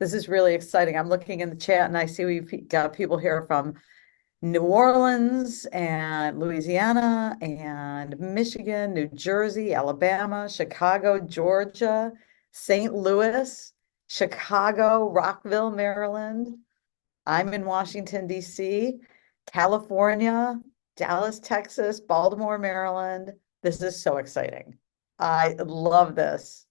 This is really exciting. I'm looking in the chat and I see we've got people here from New Orleans and Louisiana and Michigan, New Jersey, Alabama, Chicago, Georgia, St. Louis, Chicago, Rockville, Maryland. I'm in Washington, D.C., California, Dallas, Texas, Baltimore, Maryland. This is so exciting. I love this.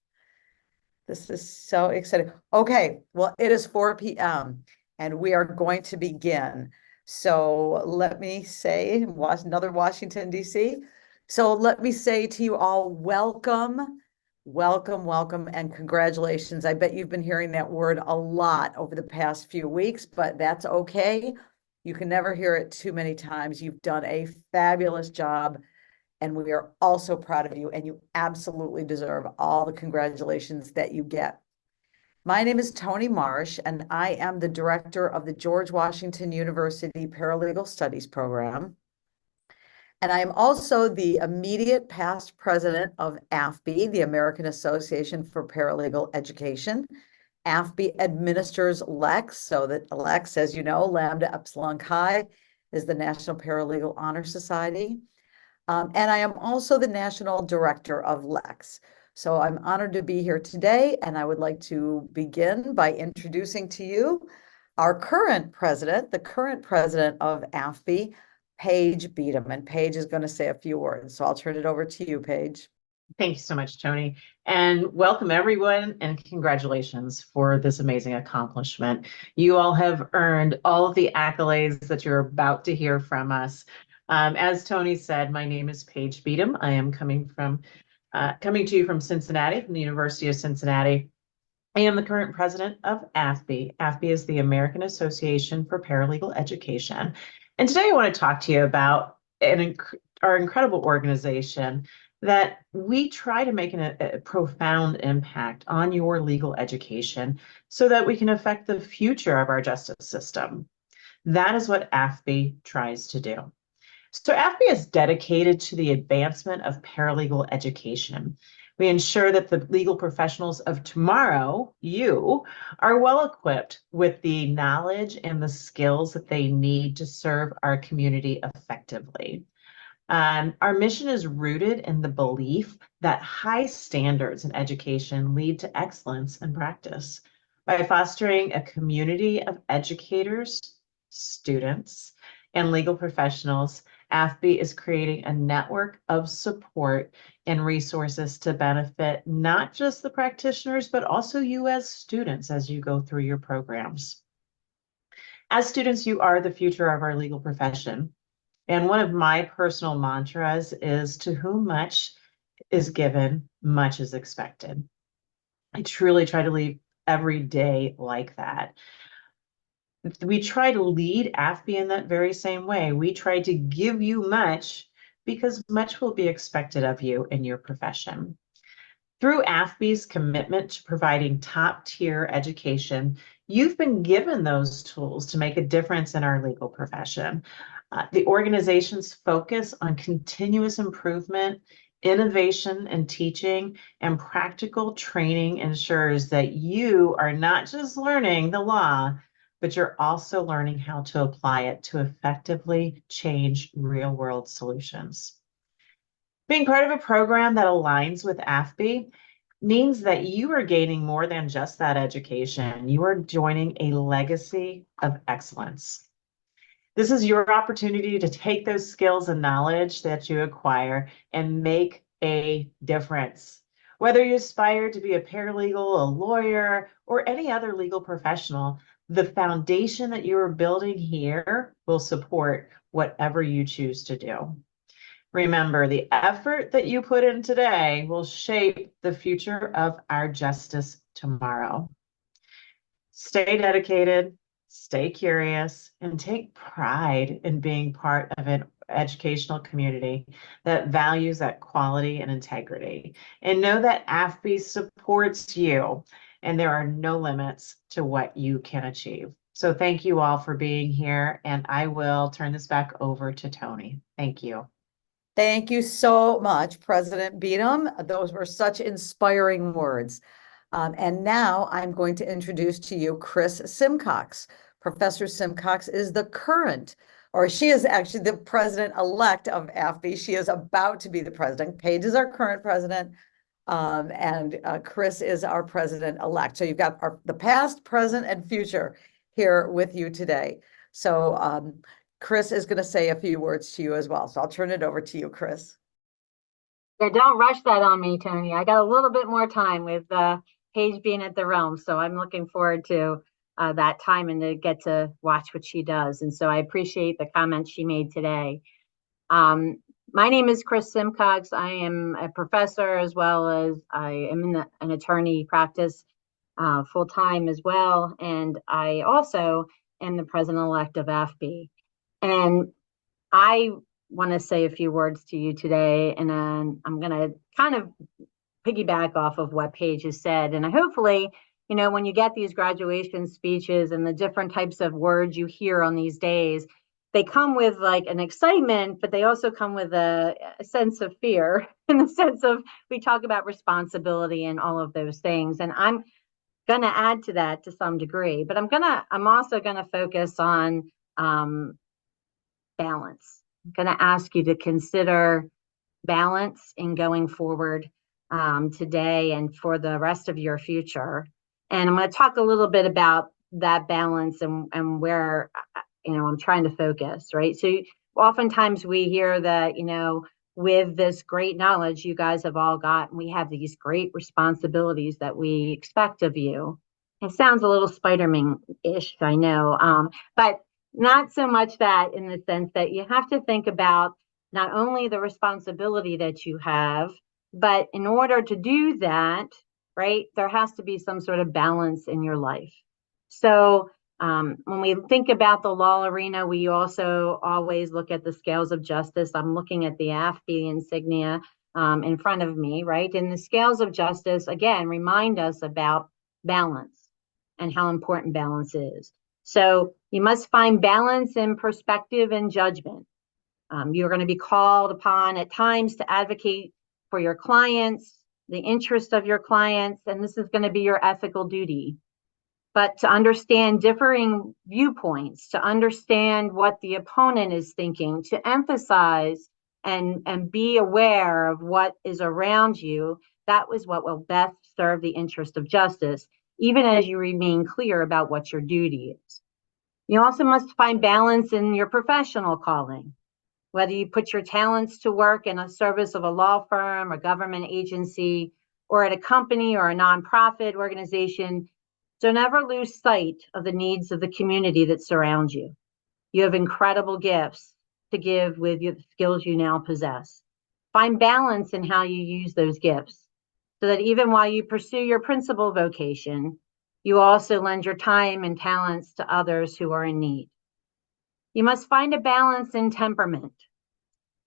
This is so exciting. Okay, well, it is 4 p.m. and we are going to begin. So let me say, another Washington, D.C. So let me say to you all, welcome, welcome, welcome, and congratulations. I bet you've been hearing that word a lot over the past few weeks, but that's okay. You can never hear it too many times. You've done a fabulous job. And we are also proud of you, and you absolutely deserve all the congratulations that you get. My name is Toni Marsh, and I am the director of the George Washington University Paralegal Studies Program. And I am also the immediate past president of AFB, the American Association for Paralegal Education. AFB administers LEX, so that LEX, as you know, Lambda, Epsilon, Chi, is the National Paralegal Honor Society. And I am also the national director of LEX. So I'm honored to be here today, and I would like to begin by introducing to you our current president, the current president of AFB, Paige Beedham. And Paige is going to say a few words. So I'll turn it over to you, Paige. Thank you so much, Toni, and welcome everyone, and congratulations for this amazing accomplishment. You all have earned all of the accolades that you're about to hear from us. As Toni said, my name is Paige Beedham. I am coming to you from Cincinnati, from the University of Cincinnati. I am the current president of AFB. AFB is the American Association for Paralegal Education. And today I want to talk to you about our incredible organization that we try to make a profound impact on your legal education so that we can affect the future of our justice system. That is what AFB tries to do. So AFB is dedicated to the advancement of paralegal education. We ensure that the legal professionals of tomorrow, you, are well equipped with the knowledge and the skills that they need to serve our community effectively. Our mission is rooted in the belief that high standards in education lead to excellence in practice. By fostering a community of educators, students, and legal professionals, AFB is creating a network of support and resources to benefit not just the practitioners, but also you as students as you go through your programs. As students, you are the future of our legal profession. And one of my personal mantras is, to whom much is given, much is expected. I truly try to lead every day like that. We try to lead AFB in that very same way. We try to give you much because much will be expected of you in your profession. Through AFB's commitment to providing top-tier education, you've been given those tools to make a difference in our legal profession. The organization's focus on continuous improvement, innovation and teaching, and practical training ensures that you are not just learning the law, but you're also learning how to apply it to effectively change real-world solutions. Being part of a program that aligns with AFB means that you are gaining more than just that education. You are joining a legacy of excellence. This is your opportunity to take those skills and knowledge that you acquire and make a difference. Whether you aspire to be a paralegal, a lawyer, or any other legal professional, the foundation that you are building here will support whatever you choose to do. Remember, the effort that you put in today will shape the future of our justice tomorrow. Stay dedicated, stay curious, and take pride in being part of an educational community that values that quality and integrity. And know that AFB supports you, and there are no limits to what you can achieve. So thank you all for being here, and I will turn this back over to Toni. Thank you. Thank you so much, President Beedham. Those were such inspiring words. And now I'm going to introduce to you Chris Simcox. Professor Simcox is the current, or she is actually the president-elect of AFB. She is about to be the president. Paige is our current president, and Chris is our president-elect. So you've got the past, present, and future here with you today. So Chris is going to say a few words to you as well. So I'll turn it over to you, Chris. Yeah, don't rush that on me, Tony. I got a little bit more time with Paige being at the realm, so I'm looking forward to that time and to get to watch what she does. And so I appreciate the comments she made today. My name is Chris Simcox. I am a professor as well as I am in an attorney practice full time as well. And I also am the president-elect of AFB. And I want to say a few words to you today, and then I'm going to kind of piggyback off of what Paige has said. And hopefully, you know, when you get these graduation speeches and the different types of words you hear on these days, they come with like an excitement, but they also come with a sense of fear in the sense of we talk about responsibility and all of those things. And I'm going to add to that to some degree, but I'm also going to focus on balance. I'm going to ask you to consider balance in going forward today and for the rest of your future. And I'm going to talk a little bit about that balance and where, you know, I'm trying to focus, right? So oftentimes we hear that, you know, with this great knowledge you guys have all got, we have these great responsibilities that we expect of you. It sounds a little Spider-Man-ish, I know, but not so much that in the sense that you have to think about not only the responsibility that you have, but in order to do that, right, there has to be some sort of balance in your life. So when we think about the law arena, we also always look at the scales of justice. I'm looking at the AFB insignia in front of me, right? And the scales of justice, again, remind us about balance and how important balance is. So you must find balance in perspective and judgment. You're going to be called upon at times to advocate for your clients, the interests of your clients, and this is going to be your ethical duty. But to understand differing viewpoints, to understand what the opponent is thinking, to emphasize and be aware of what is around you, that was what will best serve the interest of justice, even as you remain clear about what your duty is. You also must find balance in your professional calling, whether you put your talents to work in a service of a law firm, a government agency, or at a company or a nonprofit organization. Don't ever lose sight of the needs of the community that surrounds you. You have incredible gifts to give with the skills you now possess. Find balance in how you use those gifts so that even while you pursue your principal vocation, you also lend your time and talents to others who are in need. You must find a balance in temperament.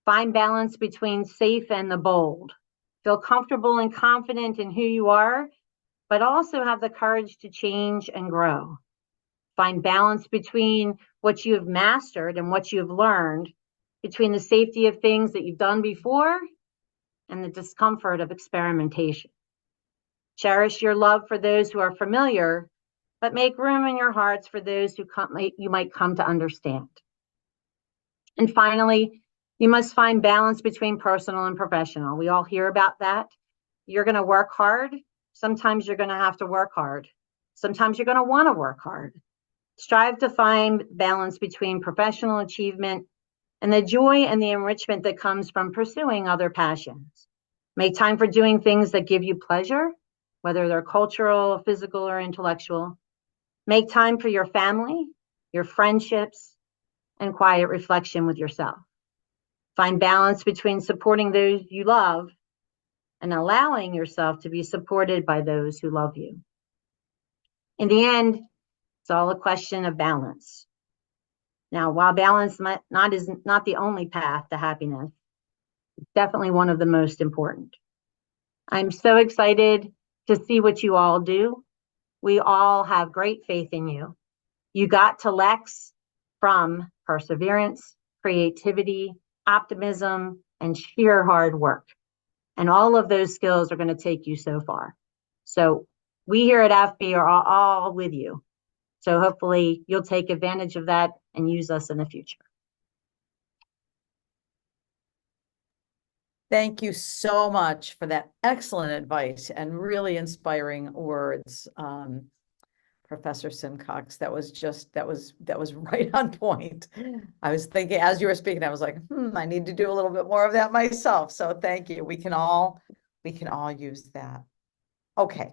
Find balance between safe and the bold. Feel comfortable and confident in who you are, but also have the courage to change and grow. Find balance between what you have mastered and what you have learned, between the safety of things that you've done before and the discomfort of experimentation. Cherish your love for those who are familiar, but make room in your hearts for those who you might come to understand. And finally, you must find balance between personal and professional. We all hear about that. You're going to work hard. Sometimes you're going to have to work hard. Sometimes you're going to want to work hard. Strive to find balance between professional achievement and the joy and the enrichment that comes from pursuing other passions. Make time for doing things that give you pleasure, whether they're cultural, physical, or intellectual. Make time for your family, your friendships, and quiet reflection with yourself. Find balance between supporting those you love and allowing yourself to be supported by those who love you. In the end, it's all a question of balance. Now, while balance is not the only path to happiness, it's definitely one of the most important. I'm so excited to see what you all do. We all have great faith in you. You got to Lex from perseverance, creativity, optimism, and sheer hard work. And all of those skills are going to take you so far. So we here at AFB are all with you. So hopefully you'll take advantage of that and use us in the future. Thank you so much for that excellent advice and really inspiring words, Professor Simcox. That was right on point. I was thinking as you were speaking, I was like, I need to do a little bit more of that myself. So thank you. We can all use that. Okay.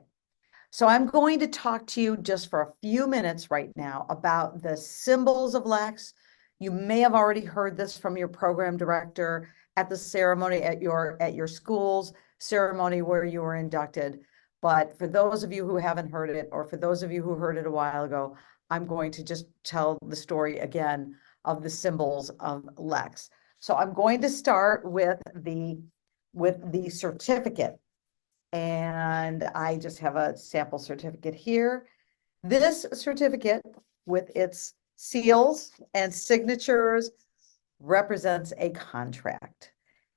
So I'm going to talk to you just for a few minutes right now about the symbols of Lex. You may have already heard this from your program director at the ceremony at your school's ceremony where you were inducted. But for those of you who haven't heard it, or for those of you who heard it a while ago, I'm going to just tell the story again of the symbols of Lex. So I'm going to start with the certificate. And I just have a sample certificate here. This certificate with its seals and signatures represents a contract.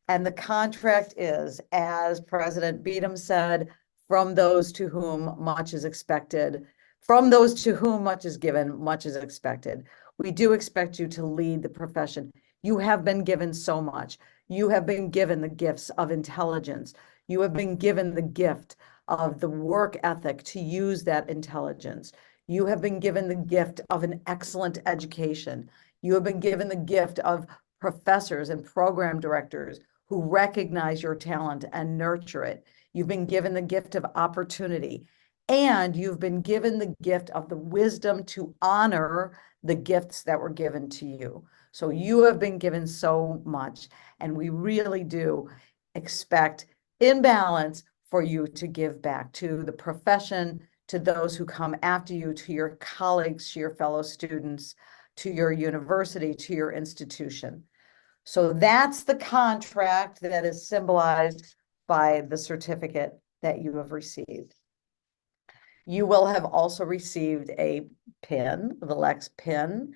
And the contract is, as President Beadham said, from those to whom much is expected, from those to whom much is given, much is expected. We do expect you to lead the profession. You have been given so much. You have been given the gifts of intelligence. You have been given the gift of the work ethic to use that intelligence. You have been given the gift of an excellent education. You have been given the gift of professors and program directors who recognize your talent and nurture it. You've been given the gift of opportunity, and you've been given the gift of the wisdom to honor the gifts that were given to you. So you have been given so much, and we really do expect in balance for you to give back to the profession, to those who come after you, to your colleagues, to your fellow students, to your university, to your institution. So that's the contract that is symbolized by the certificate that you have received. You will have also received a pin, the Lex pin.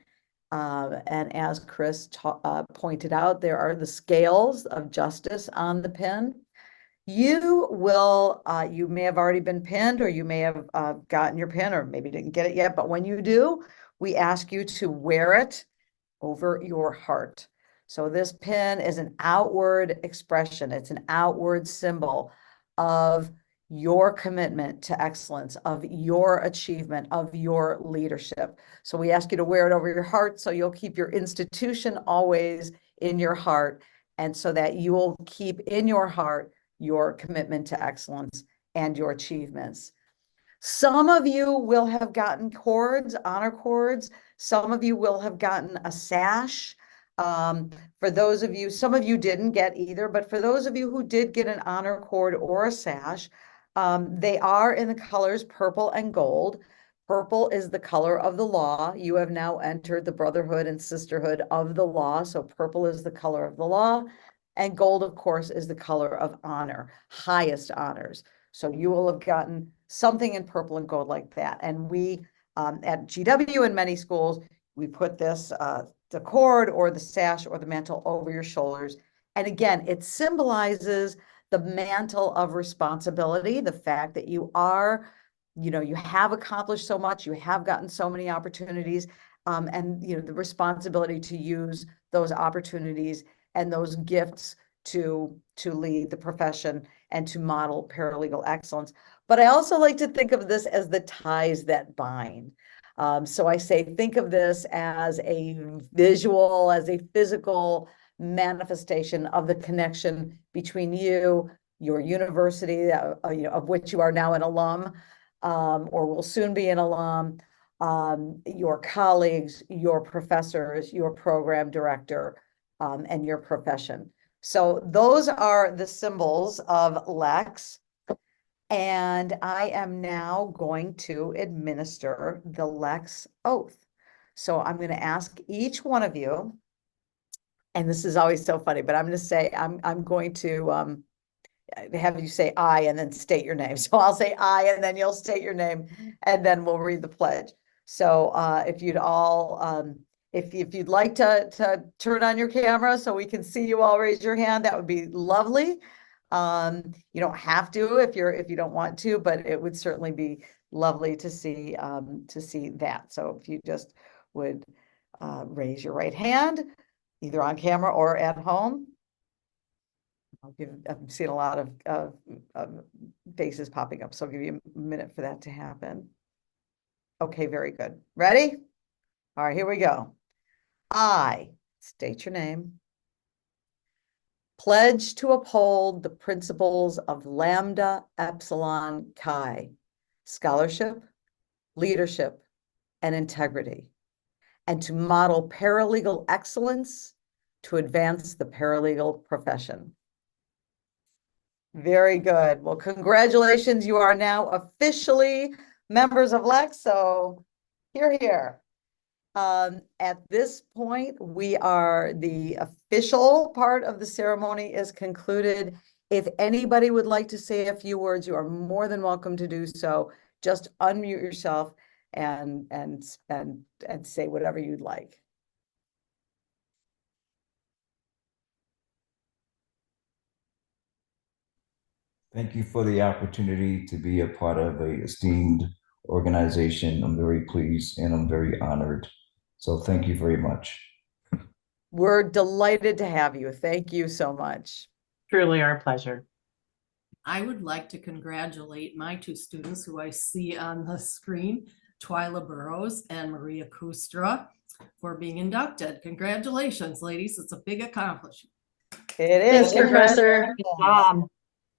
And as Chris pointed out, there are the scales of justice on the pin. You will, you may have already been pinned, or you may have gotten your pin, or maybe didn't get it yet. But when you do, we ask you to wear it over your heart. So this pin is an outward expression. It's an outward symbol of your commitment to excellence, of your achievement, of your leadership. So we ask you to wear it over your heart so you'll keep your institution always in your heart, and so that you will keep in your heart your commitment to excellence and your achievements. Some of you will have gotten cords, honor cords. Some of you will have gotten a sash. For those of you, some of you didn't get either, but for those of you who did get an honor cord or a sash, they are in the colors purple and gold. Purple is the color of the law. You have now entered the brotherhood and sisterhood of the law. So purple is the color of the law. And gold, of course, is the color of honor, highest honors. So you will have gotten something in purple and gold like that. And we, at GW in many schools, we put this, the cord or the sash or the mantle over your shoulders. And again, it symbolizes the mantle of responsibility, the fact that you are, you have accomplished so much, you have gotten so many opportunities, and the responsibility to use those opportunities and those gifts to lead the profession and to model paralegal excellence. But I also like to think of this as the ties that bind. So I say, think of this as a visual, as a physical manifestation of the connection between you, your university, of which you are now an alum, or will soon be an alum, your colleagues, your professors, your program director, and your profession. So those are the symbols of Lex. And I am now going to administer the Lex oath. So I'm going to ask each one of you, and this is always so funny, but I'm going to say, I'm going to have you say I and then state your name. So I'll say I and then you'll state your name, and then we'll read the pledge. So if you'd all, if you'd like to turn on your camera so we can see you all raise your hand, that would be lovely. You don't have to if you don't want to, but it would certainly be lovely to see that. So if you just would raise your right hand, either on camera or at home. I'm seeing a lot of faces popping up, so I'll give you a minute for that to happen. Okay, very good. Ready? All right, here we go. I state your name. Pledge to uphold the principles of Lambda, Epsilon, Chi, scholarship, leadership, and integrity, and to model paralegal excellence to advance the paralegal profession. Very good. Well, congratulations. You are now officially members of Lex. So here. At this point, the official part of the ceremony is concluded. If anybody would like to say a few words, you are more than welcome to do so. Just unmute yourself and say whatever you'd like. Thank you for the opportunity to be a part of a esteemed organization. I'm very pleased and I'm very honored. So thank you very much. We're delighted to have you. Thank you so much. Truly our pleasure. I would like to congratulate my two students who I see on the screen, Twyla Burrows and Maria Kustra, for being inducted. Congratulations, ladies. It's a big accomplishment. It is. Thanks, Professor.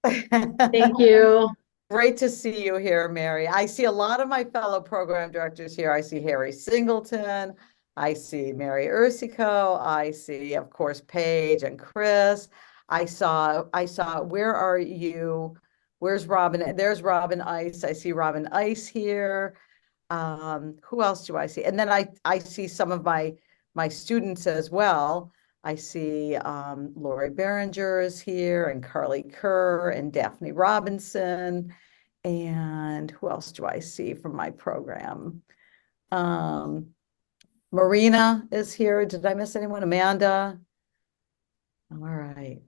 Thank you. Great to see you here, Mary. I see a lot of my fellow program directors here. I see Harry Singleton. I see Mary Ursico. I see, of course, Paige and Chris. I saw, where are you? Where's Robin? There's Robin Ice. I see Robin Ice here. Who else do I see? And then I see some of my students as well. I see Lori Berenger is here, and Carly Kerr, and Daphne Robinson. And who else do I see from my program? Marina is here. Did I miss anyone? Amanda? All right.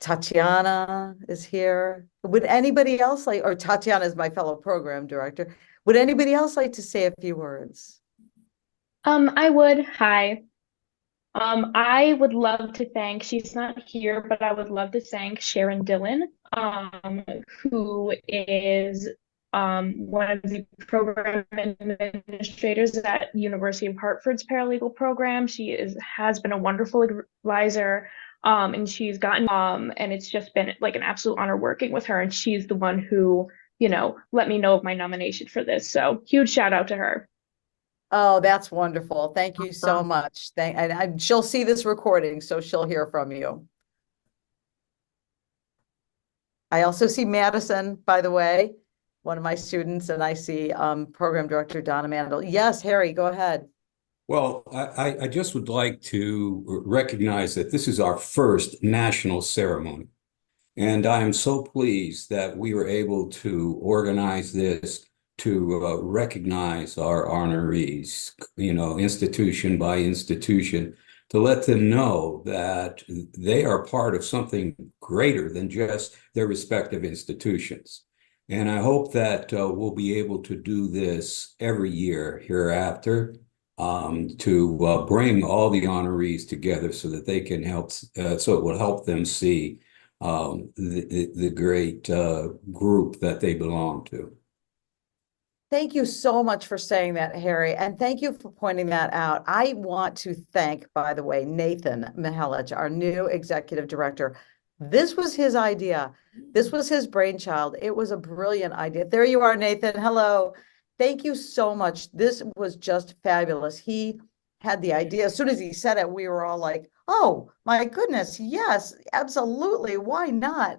Tatiana is here. Would anybody else like, or Tatiana is my fellow program director. Would anybody else like to say a few words? I would. Hi. I would love to thank, she's not here, but I would love to thank Sharon Dillon, who is one of the program administrators at University of Hartford's paralegal program. She has been a wonderful advisor, and she's gotten, and it's just been like an absolute honor working with her. And she's the one who, let me know of my nomination for this. So huge shout out to her. Oh, that's wonderful. Thank you so much. And she'll see this recording, so she'll hear from you. I also see Madison, by the way, one of my students, and I see Program Director Donna Mandel. Yes, Harry, go ahead. Well, I just would like to recognize that this is our first national ceremony. And I am so pleased that we were able to organize this to recognize our honorees, institution by institution, to let them know that they are part of something greater than just their respective institutions. And I hope that we'll be able to do this every year hereafter, to bring all the honorees together so that they can help, so it will help them see the great group that they belong to. Thank you so much for saying that, Harry, and thank you for pointing that out. I want to thank, by the way, Nathan Mihelich, our new executive director. This was his idea. This was his brainchild. It was a brilliant idea. There you are, Nathan. Hello. Thank you so much. This was just fabulous. He had the idea. As soon as he said it, we were all like, oh, my goodness, yes, absolutely. Why not?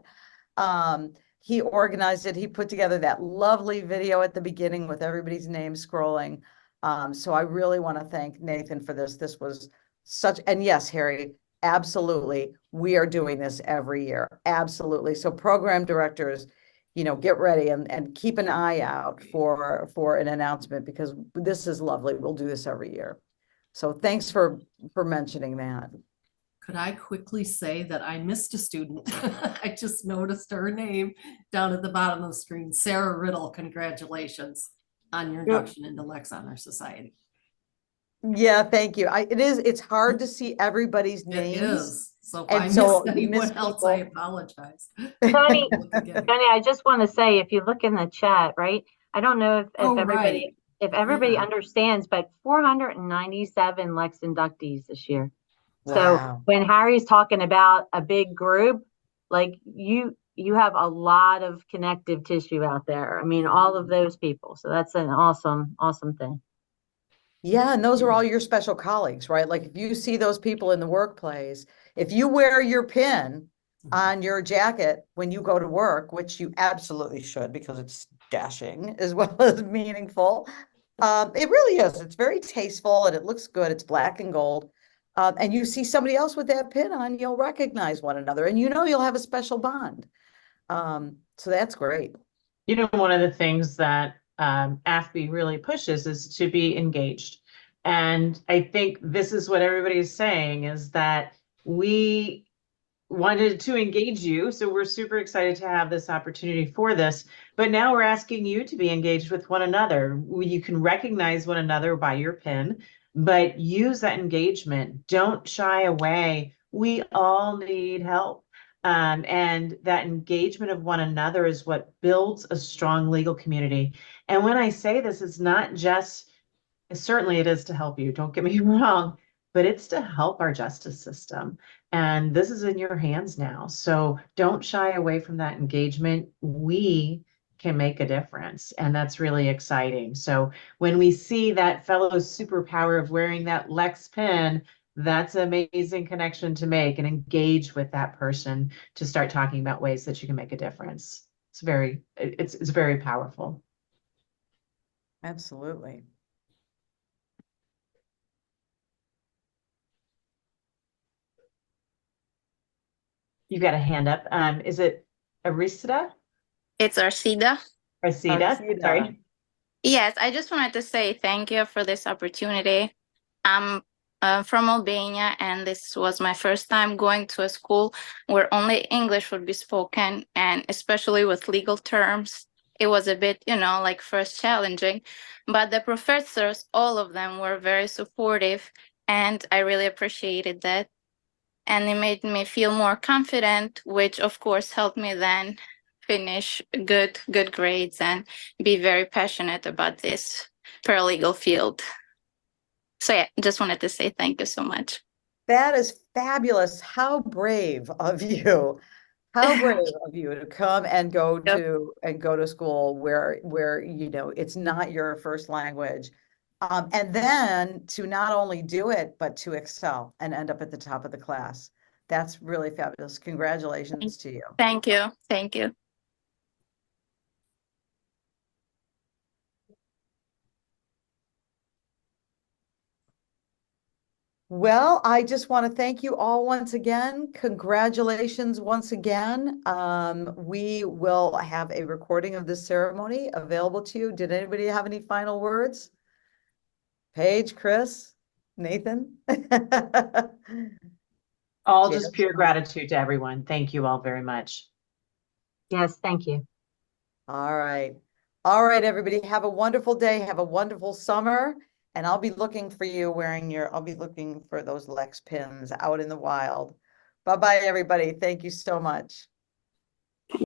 He organized it. He put together that lovely video at the beginning with everybody's name scrolling. So I really want to thank Nathan for this. This was such, and yes, Harry, absolutely. We are doing this every year. Absolutely. So program directors, get ready and keep an eye out for an announcement, because this is lovely. We'll do this every year. So thanks for mentioning that. Could I quickly say that I missed a student? I just noticed her name down at the bottom of the screen. Sarah Riddle, congratulations on your induction into Lex Honor Society. Yeah, thank you. It's hard to see everybody's It names. is. So if And I so missed you miss anyone else, I people. apologize. Tony, Look again. Tony, I just want to say, if you look in the chat, right? I don't know if Oh, everybody, right. if everybody Yeah. understands, but 497 Lex inductees this year. So Wow. when Harry's talking about a big group, like you have a lot of connective tissue out there. I mean, all of those people. So that's an awesome, awesome thing. Yeah, and those are all your special colleagues, right? Like if you see those people in the workplace, if you wear your pin on your jacket when you go to work, which you absolutely should because it's dashing as well as meaningful. It really is. It's very tasteful and it looks good. It's black and gold. And you see somebody else with that pin on, you'll recognize one another and you'll have a special bond. So that's great. You know, one of the things that AFB really pushes is to be engaged. And I think this is what everybody is saying, is that we wanted to engage you. So we're super excited to have this opportunity for this. But now we're asking you to be engaged with one another. You can recognize one another by your pin, but use that engagement. Don't shy away. We all need help. And that engagement of one another is what builds a strong legal community. And when I say this, it's not just, certainly it is to help you, don't get me wrong, but it's to help our justice system. And this is in your hands now. So don't shy away from that engagement. We can make a difference. And that's really exciting. So when we see that fellow superpower of wearing that Lex pin, that's an amazing connection to make and engage with that person to start talking about ways that you can make a difference. It's very powerful. Absolutely. You got a hand up. Is it Arista? It's Arcida. Arcida? Arcida. Sorry. Yes, I just wanted to say thank you for this opportunity. I'm from Albania, and this was my first time going to a school where only English would be spoken, and especially with legal terms. It was a bit, like first challenging, but the professors, all of them were very supportive, and I really appreciated that. And it made me feel more confident, which of course helped me then finish good grades and be very passionate about this paralegal field. So yeah, just wanted to say thank you so much. That is fabulous. How brave of you. How brave of you to come and go to school where it's not your first language. And then to not only do it, but to excel and end up at the top of the class. That's really fabulous. Congratulations to you. Thank you. Thank you. Well, I just want to thank you all once again. Congratulations once again. We will have a recording of this ceremony available to you. Did anybody have any final words? Paige, Chris, Nathan? All Janice? just pure gratitude to everyone. Thank you all very much. Yes, thank you. All right. All right, everybody. Have a wonderful day. Have a wonderful summer. And I'll be looking for you I'll be looking for those Lex pins out in the wild. Bye-bye, everybody. Thank you so much.